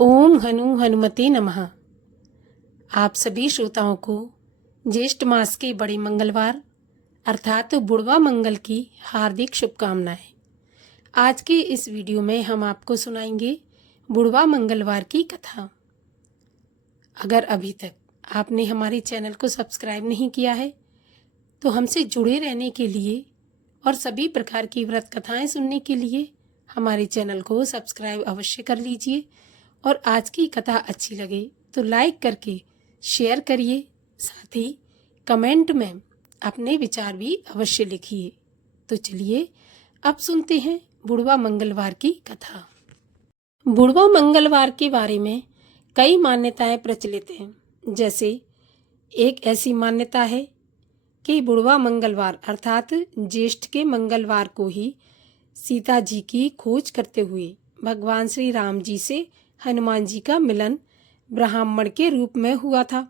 ओम हनु हनुमते नमः। आप सभी श्रोताओं को ज्येष्ठ मास के बड़े मंगलवार अर्थात बुढ़वा मंगल की हार्दिक शुभकामनाएं। आज के इस वीडियो में हम आपको सुनाएंगे बुढ़वा मंगलवार की कथा। अगर अभी तक आपने हमारे चैनल को सब्सक्राइब नहीं किया है तो हमसे जुड़े रहने के लिए और सभी प्रकार की व्रत कथाएं सुनने के लिए हमारे चैनल को सब्सक्राइब अवश्य कर लीजिए। और आज की कथा अच्छी लगे तो लाइक करके शेयर करिए, साथ ही कमेंट में अपने विचार भी अवश्य लिखिए। तो चलिए अब सुनते हैं बुढ़वा मंगलवार की कथा। बुढ़वा मंगलवार के बारे में कई मान्यताएं प्रचलित हैं। जैसे एक ऐसी मान्यता है कि बुढ़वा मंगलवार अर्थात ज्येष्ठ के मंगलवार को ही सीता जी की खोज करते हुए भगवान श्री राम जी से हनुमान जी का मिलन ब्राह्मण के रूप में हुआ था।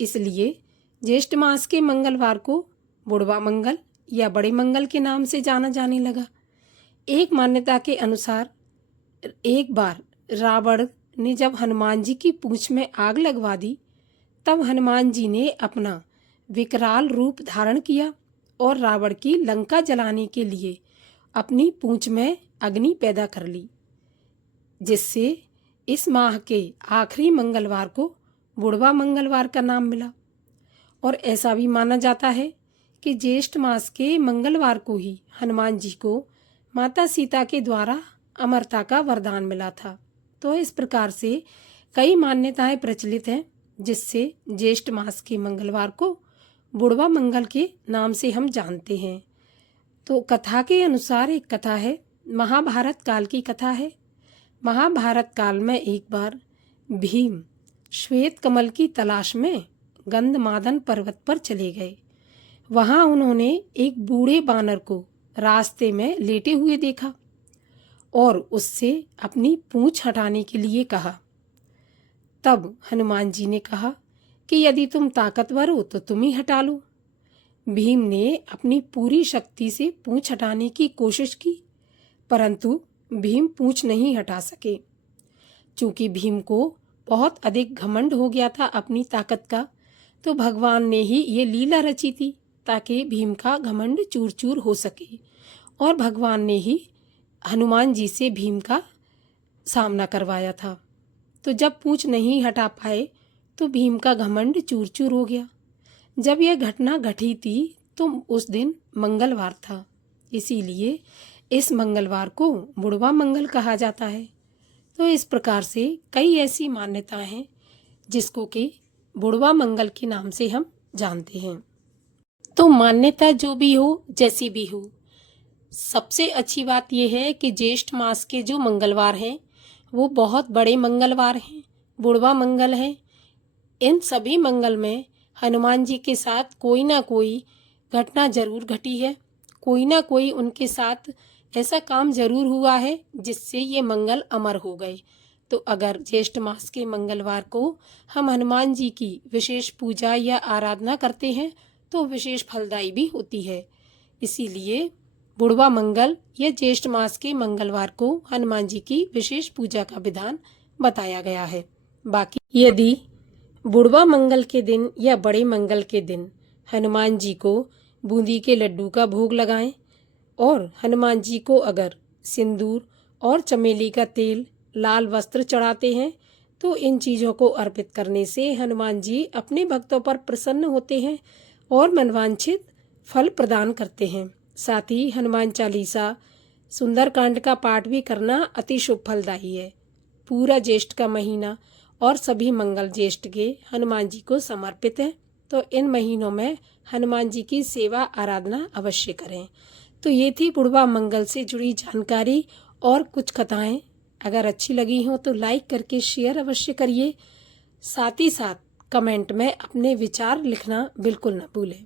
इसलिए ज्येष्ठ मास के मंगलवार को बुढ़वा मंगल या बड़े मंगल के नाम से जाना जाने लगा। एक मान्यता के अनुसार एक बार रावण ने जब हनुमान जी की पूंछ में आग लगवा दी, तब हनुमान जी ने अपना विकराल रूप धारण किया और रावण की लंका जलाने के लिए अपनी पूंछ में अग्नि पैदा कर ली, जिससे इस माह के आखिरी मंगलवार को बुढ़वा मंगलवार का नाम मिला। और ऐसा भी माना जाता है कि ज्येष्ठ मास के मंगलवार को ही हनुमान जी को माता सीता के द्वारा अमरता का वरदान मिला था। तो इस प्रकार से कई मान्यताएं प्रचलित हैं, जिससे ज्येष्ठ मास के मंगलवार को बुढ़वा मंगल के नाम से हम जानते हैं। तो कथा के अनुसार एक कथा है, महाभारत काल की कथा है। महाभारत काल में एक बार भीम श्वेत कमल की तलाश में गंधमादन पर्वत पर चले गए। वहां उन्होंने एक बूढ़े बानर को रास्ते में लेटे हुए देखा और उससे अपनी पूंछ हटाने के लिए कहा। तब हनुमान जी ने कहा कि यदि तुम ताकतवर हो तो तुम ही हटा लो। भीम ने अपनी पूरी शक्ति से पूंछ हटाने की कोशिश की, परंतु भीम पूंछ नहीं हटा सके। चूंकि भीम को बहुत अधिक घमंड हो गया था अपनी ताकत का, तो भगवान ने ही ये लीला रची थी ताकि भीम का घमंड चूर चूर हो सके। और भगवान ने ही हनुमान जी से भीम का सामना करवाया था। तो जब पूंछ नहीं हटा पाए तो भीम का घमंड चूर चूर हो गया। जब यह घटना घटी थी तो उस दिन मंगलवार था, इसीलिए इस मंगलवार को बुढ़वा मंगल कहा जाता है। तो इस प्रकार से कई ऐसी मान्यताएं हैं जिसको कि बुढ़वा मंगल के नाम से हम जानते हैं। तो मान्यता जो भी हो, जैसी भी हो, सबसे अच्छी बात यह है कि ज्येष्ठ मास के जो मंगलवार हैं वो बहुत बड़े मंगलवार हैं, बुढ़वा मंगल हैं। इन सभी मंगल में हनुमान जी के साथ कोई ना कोई घटना जरूर घटी है, कोई ना कोई उनके साथ ऐसा काम जरूर हुआ है जिससे ये मंगल अमर हो गए। तो अगर ज्येष्ठ मास के मंगलवार को हम हनुमान जी की विशेष पूजा या आराधना करते हैं तो विशेष फलदायी भी होती है। इसीलिए बुढ़वा मंगल या ज्येष्ठ मास के मंगलवार को हनुमान जी की विशेष पूजा का विधान बताया गया है। बाकी यदि बुढ़वा मंगल के दिन या बड़े मंगल के दिन हनुमान जी को बूंदी के लड्डू का भोग लगाएं और हनुमान जी को अगर सिंदूर और चमेली का तेल, लाल वस्त्र चढ़ाते हैं तो इन चीज़ों को अर्पित करने से हनुमान जी अपने भक्तों पर प्रसन्न होते हैं और मनवांछित फल प्रदान करते हैं। साथ ही हनुमान चालीसा, सुंदरकांड का पाठ भी करना अति शुभ फलदायी है। पूरा ज्येष्ठ का महीना और सभी मंगल ज्येष्ठ के हनुमान जी को समर्पित हैं, तो इन महीनों में हनुमान जी की सेवा आराधना अवश्य करें। तो ये थी बुढ़वा मंगल से जुड़ी जानकारी और कुछ कथाएं। अगर अच्छी लगी हो तो लाइक करके शेयर अवश्य करिए। साथ ही साथ कमेंट में अपने विचार लिखना बिल्कुल न भूलें।